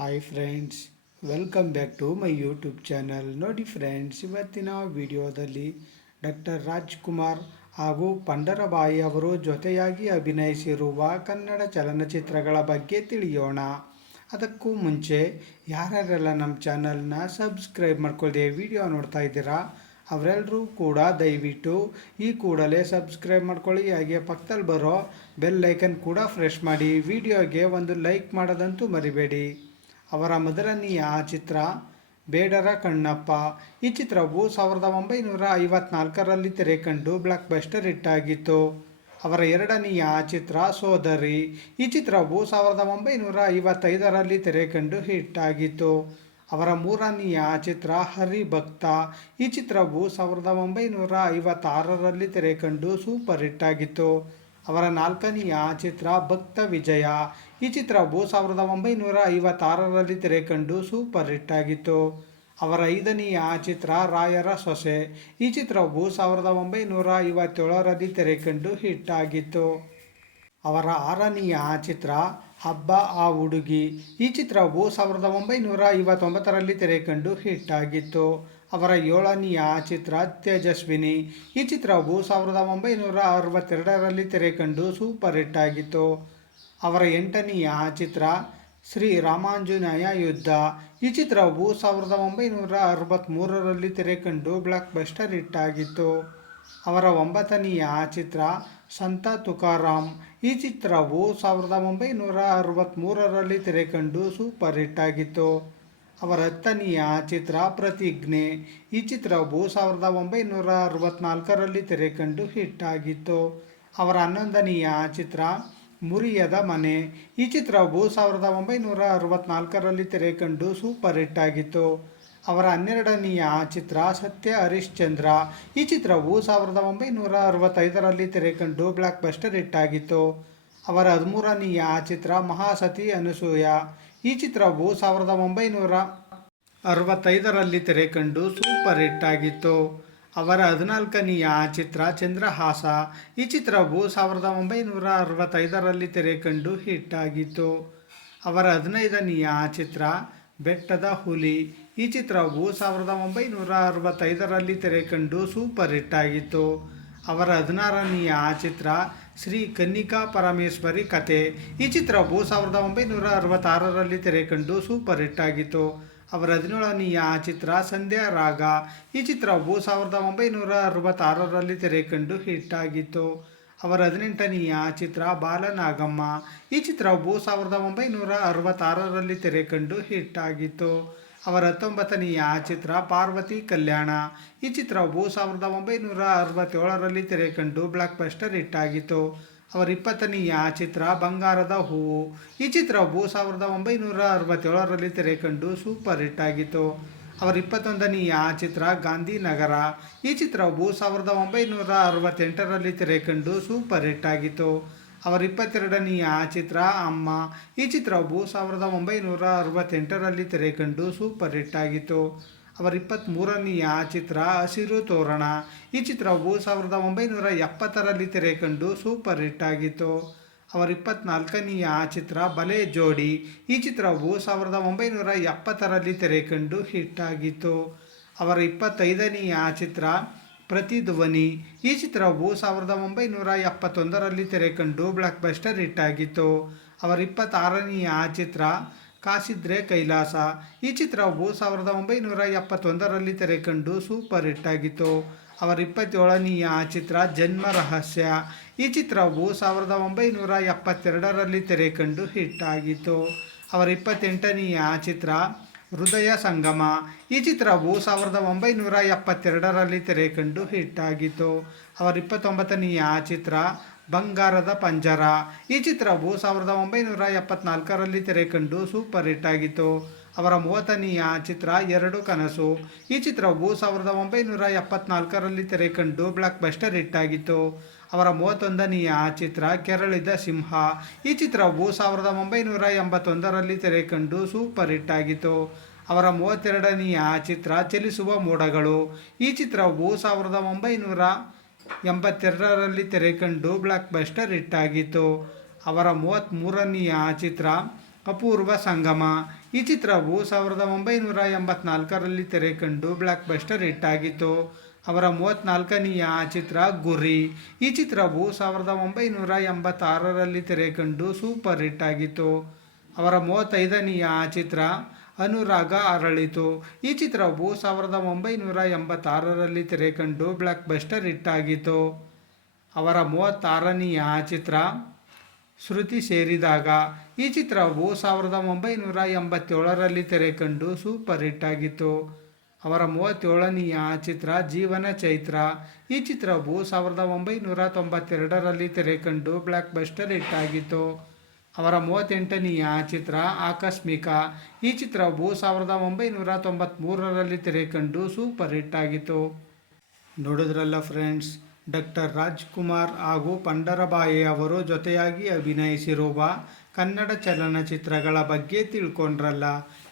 Hi friends welcome back to my YouTube channel ನೋಡಿ friends ಇವತ್ತಿನ ವಿಡಿಯೋದಲ್ಲಿ ಡಾಕ್ಟರ್ ರಾಜ್ಕುಮಾರ್ ಹಾಗೂ ಪಂಡರಬಾಯಿ ಅವರು ಜೊತೆಯಾಗಿ ಅಭಿನಯಿಸಿರುವ ಕನ್ನಡ ಚಲನಚಿತ್ರಗಳ ಬಗ್ಗೆ ತಿಳಿಯೋಣ. ಅದಕ್ಕೂ ಮುಂಚೆ ಯಾರ್ಯಾರೆಲ್ಲ ನಮ್ಮ ಚಾನಲ್ನ ಸಬ್ಸ್ಕ್ರೈಬ್ ಮಾಡ್ಕೊಳ್ಳದೆ ವಿಡಿಯೋ ನೋಡ್ತಾ ಇದ್ದೀರಾ ಅವರೆಲ್ಲರೂ ಕೂಡ ದಯವಿಟ್ಟು ಈ ಕೂಡಲೇ ಸಬ್ಸ್ಕ್ರೈಬ್ ಮಾಡ್ಕೊಳ್ಳಿ. ಹಾಗೆ ಪಕ್ಕದಲ್ಲಿ ಬರೋ ಬೆಲ್ ಐಕನ್ ಕೂಡ ಫ್ರೆಶ್ ಮಾಡಿ. ವಿಡಿಯೋಗೆ ಒಂದು ಲೈಕ್ ಮಾಡೋದಂತೂ ಮರಿಬೇಡಿ. ಅವರ ಮೊದಲನೆಯ ಚಿತ್ರ ಬೇಡರ ಕಣ್ಣಪ್ಪ. ಈ ಚಿತ್ರವು ಸಾವಿರದ ಒಂಬೈನೂರ ಐವತ್ನಾಲ್ಕರಲ್ಲಿ ತೆರೆ ಕಂಡು ಬ್ಲಾಕ್ ಬಸ್ಟರ್ ಹಿಟ್ಟಾಗಿತ್ತು. ಅವರ ಎರಡನೆಯ ಚಿತ್ರ ಸೋದರಿ. ಈ ಚಿತ್ರವು ಸಾವಿರದ ಒಂಬೈನೂರ ಐವತ್ತೈದರಲ್ಲಿ ತೆರೆ ಕಂಡು ಹಿಟ್ಟಾಗಿತ್ತು. ಅವರ ಮೂರನೆಯ ಚಿತ್ರ ಹರಿಭಕ್ತ. ಈ ಚಿತ್ರವು ಸಾವಿರದ ಒಂಬೈನೂರ ಐವತ್ತಾರರಲ್ಲಿ ತೆರೆ ಕಂಡು ಸೂಪರ್ ಹಿಟ್ ಆಗಿತ್ತು ಅವರ ನಾಲ್ಕನೆಯ ಚಿತ್ರ ಭಕ್ತ ವಿಜಯ. ಈ ಚಿತ್ರವು ಸಾವಿರದ ಒಂಬೈನೂರ ಐವತ್ತಾರರಲ್ಲಿ ತೆರೆ ಕಂಡು ಸೂಪರ್ ಹಿಟ್ ಆಗಿತ್ತು. ಅವರ ಐದನೆಯ ಚಿತ್ರ ರಾಯರ ಸೊಸೆ. ಈ ಚಿತ್ರವು ಸಾವಿರದ ಒಂಬೈನೂರ ಐವತ್ತೇಳರಲ್ಲಿ ತೆರೆ ಕಂಡು ಹಿಟ್ ಆಗಿತ್ತು. ಅವರ ಆರನೆಯ ಚಿತ್ರ ಹಬ್ಬ ಆ ಹುಡುಗಿ ಈ ಚಿತ್ರವು ಸಾವಿರದ ಒಂಬೈನೂರ ಐವತ್ತೊಂಬತ್ತರಲ್ಲಿ ತೆರೆ ಕಂಡು ಹಿಟ್ ಆಗಿತ್ತು. ಅವರ ಏಳನೆಯ ಚಿತ್ರ ತೇಜಸ್ವಿನಿ. ಈ ಚಿತ್ರವು ಸಾವಿರದ ಒಂಬೈನೂರ ಅರವತ್ತೆರಡರಲ್ಲಿ ತೆರೆ ಕಂಡು ಸೂಪರ್ ಹಿಟ್ ಆಗಿತ್ತು. ಅವರ ಎಂಟನೆಯ ಚಿತ್ರ ಶ್ರೀ ರಾಮಾಂಜುನಯ ಯುದ್ಧ. ಈ ಚಿತ್ರವು ಸಾವಿರದ ಒಂಬೈನೂರ ಅರವತ್ತ್ಮೂರರಲ್ಲಿ ತೆರೆ ಕಂಡು ಬ್ಲಾಕ್ ಬಸ್ಟರ್ ಹಿಟ್ ಆಗಿತ್ತು. ಅವರ ಒಂಬತ್ತನೆಯ ಚಿತ್ರ ಸಂತ ತುಕಾರಾಮ್. ಈ ಚಿತ್ರವು ಸಾವಿರದ ಒಂಬೈನೂರ ಅರವತ್ತ್ಮೂರರಲ್ಲಿ ತೆರೆ ಕಂಡು ಸೂಪರ್ ಹಿಟ್ ಆಗಿತ್ತು. ಅವರ ಹತ್ತನೆಯ ಚಿತ್ರ ಪ್ರತಿಜ್ಞೆ. ಈ ಚಿತ್ರವು ಸಾವಿರದ ಒಂಬೈನೂರ ಅರವತ್ತ್ನಾಲ್ಕರಲ್ಲಿ ತೆರೆ ಕಂಡು ಹಿಟ್ ಆಗಿತ್ತು. ಅವರ ಹನ್ನೊಂದನೆಯ ಚಿತ್ರ ಮುರಿಯದ ಮನೆ. ಈ ಚಿತ್ರವು ಸಾವಿರದ ಒಂಬೈನೂರ ಅರವತ್ತ್ನಾಲ್ಕರಲ್ಲಿ ತೆರೆ ಕಂಡು ಸೂಪರ್ ಹಿಟ್ ಆಗಿತ್ತು. ಅವರ ಹನ್ನೆರಡನೆಯ ಚಿತ್ರ ಸತ್ಯ ಹರಿಶ್ಚಂದ್ರ ಈ ಚಿತ್ರವು ಸಾವಿರದ ಒಂಬೈನೂರ ಅರವತ್ತೈದರಲ್ಲಿ ತೆರೆ ಕಂಡು ಬ್ಲಾಕ್ ಬಸ್ಟರ್ ಹಿಟ್ ಆಗಿತ್ತು. ಅವರ ಹದಿಮೂರನೆಯ ಚಿತ್ರ ಮಹಾಸತಿ ಅನಸೂಯ. ಈ ಚಿತ್ರವು ಸಾವಿರದ ಒಂಬೈನೂರ ಅರವತ್ತೈದರಲ್ಲಿ ತೆರೆ ಕಂಡು ಸೂಪರ್ ಹಿಟ್ ಆಗಿತ್ತು ಅವರ ಹದಿನಾಲ್ಕನೆಯ ಚಿತ್ರ ಚಂದ್ರಹಾಸ. ಈ ಚಿತ್ರವು ಸಾವಿರದ ಒಂಬೈನೂರ ಅರವತ್ತೈದರಲ್ಲಿ ತೆರೆ ಕಂಡು ಹಿಟ್ ಆಗಿತ್ತು ಅವರ ಹದಿನೈದನೆಯ ಚಿತ್ರ ಬೆಟ್ಟದ ಹುಲಿ. ಈ ಚಿತ್ರವು ಸಾವಿರದ ಒಂಬೈನೂರ ಅರವತ್ತೈದರಲ್ಲಿ ತೆರೆ ಕಂಡು ಸೂಪರ್ ಹಿಟ್ ಆಗಿತ್ತು ಅವರ ಹದಿನಾರನೆಯ ಚಿತ್ರ ಶ್ರೀ ಕನ್ನಿಕಾ ಪರಮೇಶ್ವರಿ ಕತೆ ಈ ಚಿತ್ರವು ಸಾವಿರದ ಒಂಬೈನೂರ ಅರವತ್ತಾರರಲ್ಲಿ ತೆರೆ ಕಂಡು ಸೂಪರ್ ಹಿಟ್ ಆಗಿತ್ತು ಅವರ ಹದಿನೇಳನೆಯ ಚಿತ್ರ ಸಂಧ್ಯಾ ರಾಗ. ಈ ಚಿತ್ರವು ಸಾವಿರದ ಒಂಬೈನೂರ ಅರವತ್ತಾರರಲ್ಲಿ ತೆರೆ ಕಂಡು ಹಿಟ್ ಆಗಿತ್ತು. ಅವರ ಹದಿನೆಂಟನೆಯ ಚಿತ್ರ ಬಾಲನಾಗಮ್ಮ. ಈ ಚಿತ್ರವು ಸಾವಿರದ ಒಂಬೈನೂರ ಅರವತ್ತಾರರಲ್ಲಿ ತೆರೆ ಕಂಡು ಹಿಟ್ ಆಗಿತ್ತು. ಅವರ ಹತ್ತೊಂಬತ್ತನೆಯ ಚಿತ್ರ ಪಾರ್ವತಿ ಕಲ್ಯಾಣ. ಈ ಚಿತ್ರವು ಸಾವಿರದ ಒಂಬೈನೂರ ಅರವತ್ತೇಳರಲ್ಲಿ ತೆರೆ ಕಂಡು ಬ್ಲಾಕ್ ಬಸ್ಟರ್ ಹಿಟ್ ಆಗಿತ್ತು. ಅವರ ಇಪ್ಪತ್ತನೆಯ ಚಿತ್ರ ಬಂಗಾರದ ಹೂವು. ಈ ಚಿತ್ರವು ಸಾವಿರದ ಒಂಬೈನೂರ ಅರವತ್ತೇಳರಲ್ಲಿ ತೆರೆ ಕಂಡು ಸೂಪರ್ ಹಿಟ್ ಆಗಿತ್ತು. ಅವರ ಇಪ್ಪತ್ತೊಂದನೆಯ ಚಿತ್ರ ಗಾಂಧಿನಗರ. ಈ ಚಿತ್ರವು ಸಾವಿರದ ಒಂಬೈನೂರ ಅರವತ್ತೆಂಟರಲ್ಲಿ ತೆರೆ ಕಂಡು ಸೂಪರ್ ಹಿಟ್ ಆಗಿತ್ತು. ಅವರ ಇಪ್ಪತ್ತೆರಡನೆಯ ಚಿತ್ರ ಅಮ್ಮ. ಈ ಚಿತ್ರವು ಸಾವಿರದ ಒಂಬೈನೂರ ಅರವತ್ತೆಂಟರಲ್ಲಿ ತೆರೆ ಕಂಡು ಸೂಪರ್ ಹಿಟ್ ಆಗಿತ್ತು. ಅವರ ಇಪ್ಪತ್ತ್ಮೂರನೆಯ ಚಿತ್ರ ಹಸಿರು ತೋರಣ. ಈ ಚಿತ್ರವು ಸಾವಿರದ ಒಂಬೈನೂರ ಎಪ್ಪತ್ತರಲ್ಲಿ ತೆರೆ ಕಂಡು ಸೂಪರ್ ಹಿಟ್ ಆಗಿತ್ತು. ಅವರ ಇಪ್ಪತ್ನಾಲ್ಕನೆಯ ಚಿತ್ರ ಬಲೆ ಜೋಡಿ. ಈ ಚಿತ್ರವು ಸಾವಿರದ ಒಂಬೈನೂರ ಎಪ್ಪತ್ತರಲ್ಲಿ ತೆರೆ ಕಂಡು ಹಿಟ್ ಆಗಿತ್ತು. ಅವರ ಇಪ್ಪತ್ತೈದನೆಯ ಚಿತ್ರ ಪ್ರತಿಧ್ವನಿ ಈ ಚಿತ್ರವು ಸಾವಿರದ ಒಂಬೈನೂರ ಎಪ್ಪತ್ತೊಂದರಲ್ಲಿ ತೆರೆ ಕಂಡು ಬ್ಲಾಕ್ ಬಸ್ಟರ್ ಹಿಟ್ ಆಗಿತ್ತು. ಅವರ ಇಪ್ಪತ್ತಾರನೆಯ ಚಿತ್ರ ಕಾಸಿದ್ರೆ ಕೈಲಾಸ. ಈ ಚಿತ್ರವು ಸಾವಿರದ ಒಂಬೈನೂರ ಎಪ್ಪತ್ತೊಂದರಲ್ಲಿ ತೆರೆ ಕಂಡು ಸೂಪರ್ ಹಿಟ್ ಆಗಿತ್ತು. ಅವರ ಇಪ್ಪತ್ತೇಳನೆಯ ಚಿತ್ರ ಜನ್ಮ ರಹಸ್ಯ. ಈ ಚಿತ್ರವು ಸಾವಿರದ ಒಂಬೈನೂರ ಎಪ್ಪತ್ತೆರಡರಲ್ಲಿ ತೆರೆ ಕಂಡು ಹಿಟ್ ಆಗಿತ್ತು. ಅವರ ಇಪ್ಪತ್ತೆಂಟನೆಯ ಚಿತ್ರ ಹೃದಯ ಸಂಗಮ. ಈ ಚಿತ್ರವು ಸಾವಿರದ ಒಂಬೈನೂರ ಎಪ್ಪತ್ತೆರಡರಲ್ಲಿ ತೆರೆ ಕಂಡು ಹಿಟ್ ಆಗಿತ್ತು ಅವರ ಇಪ್ಪತ್ತೊಂಬತ್ತನೆಯ ಚಿತ್ರ, ಬಂಗಾರದ ಪಂಜರ. ಈ ಚಿತ್ರವು ಸಾವಿರದ ಒಂಬೈನೂರ ಎಪ್ಪತ್ನಾಲ್ಕರಲ್ಲಿ ತೆರೆ ಕಂಡು ಸೂಪರ್ ಹಿಟ್ ಆಗಿತ್ತು. ಅವರ ಮೂವತ್ತನೆಯ ಚಿತ್ರ, ಎರಡು ಕನಸು. ಈ ಚಿತ್ರವು ಸಾವಿರದ ಒಂಬೈನೂರ ಎಪ್ಪತ್ನಾಲ್ಕರಲ್ಲಿ ತೆರೆ ಕಂಡು ಬ್ಲಾಕ್ ಬಸ್ಟರ್ ಹಿಟ್ ಆಗಿತ್ತು. ಅವರ ಮೂವತ್ತೊಂದನೆಯ ಚಿತ್ರ ಕೆರಳಿದ ಸಿಂಹ. ಈ ಚಿತ್ರವು ಸಾವಿರದ ಒಂಬೈನೂರ ಎಂಬತ್ತೊಂದರಲ್ಲಿ ತೆರೆ ಕಂಡು ಸೂಪರ್ ಹಿಟ್ ಆಗಿತ್ತು. ಅವರ ಮೂವತ್ತೆರಡನೆಯ ಚಿತ್ರ ಚಲಿಸುವ ಮೋಡಗಳು. ಈ ಚಿತ್ರವು ಸಾವಿರದ ಒಂಬೈನೂರ ಎಂಬತ್ತೆರಡರಲ್ಲಿ ತೆರೆ ಕಂಡು ಬ್ಲಾಕ್ ಬಸ್ಟರ್ ಹಿಟ್ ಆಗಿತ್ತು. ಅವರ ಮೂವತ್ತ್ಮೂರನೆಯ ಚಿತ್ರ ಅಪೂರ್ವ ಸಂಗಮ. ಈ ಚಿತ್ರವು ಸಾವಿರದ ಒಂಬೈನೂರ ಎಂಬತ್ನಾಲ್ಕರಲ್ಲಿ ತೆರೆ ಕಂಡು ಬ್ಲಾಕ್ ಬಸ್ಟರ್ ಹಿಟ್ ಆಗಿತ್ತು. ಅವರ ಮೂವತ್ತ್ನಾಲ್ಕನೆಯ ಚಿತ್ರ ಗುರಿ. ಈ ಚಿತ್ರವು ಸಾವಿರದ ಒಂಬೈನೂರ ಎಂಬತ್ತಾರರಲ್ಲಿ ತೆರೆ ಕಂಡು ಸೂಪರ್ ಹಿಟ್ ಆಗಿತ್ತು. ಅವರ ಮೂವತ್ತೈದನೆಯ ಚಿತ್ರ ಅನುರಾಗ ಅರಳಿತು. ಈ ಚಿತ್ರವು ಸಾವಿರದ ಒಂಬೈನೂರ ಎಂಬತ್ತಾರರಲ್ಲಿ ತೆರೆ ಕಂಡು ಬ್ಲಾಕ್ ಬಸ್ಟರ್ ಹಿಟ್ ಆಗಿತ್ತು. ಅವರ ಮೂವತ್ತಾರನೆಯ ಚಿತ್ರ ಶ್ರುತಿ ಸೇರಿದಾಗ. ಈ ಚಿತ್ರವು ಸಾವಿರದ ಒಂಬೈನೂರ ಎಂಬತ್ತೇಳರಲ್ಲಿ ತೆರೆ ಕಂಡು ಸೂಪರ್ ಹಿಟ್ ಆಗಿತ್ತು. ಅವರ ಮೂವತ್ತೇಳನೆಯ ಚಿತ್ರ ಜೀವನ ಚೈತ್ರ. ಈ ಚಿತ್ರವು ಸಾವಿರದ ಒಂಬೈನೂರ ತೊಂಬತ್ತೆರಡರಲ್ಲಿ ತೆರೆ ಕಂಡು ಬ್ಲಾಕ್ ಬಸ್ಟರ್ ಹಿಟ್ ಆಗಿತ್ತು. ಅವರ ಮೂವತ್ತೆಂಟನೆಯ ಚಿತ್ರ ಆಕಸ್ಮಿಕ. ಈ ಚಿತ್ರವು ಸಾವಿರದ ಒಂಬೈನೂರ ತೊಂಬತ್ತ್ಮೂರರಲ್ಲಿ ತೆರೆ ಕಂಡು ಸೂಪರ್ ಹಿಟ್ ಆಗಿತ್ತು. ನೋಡಿದ್ರಲ್ಲ ಫ್ರೆಂಡ್ಸ್, ಡಾಕ್ಟರ್ ರಾಜ್ಕುಮಾರ್ ಹಾಗೂ ಪಂಡರಬಾಯಿ ಅವರು ಜೊತೆಯಾಗಿ ಅಭಿನಯಿಸಿರುವ ಕನ್ನಡ ಚಲನಚಿತ್ರಗಳ ಬಗ್ಗೆ ತಿಳ್ಕೊಂಡ್ರಲ್ಲ.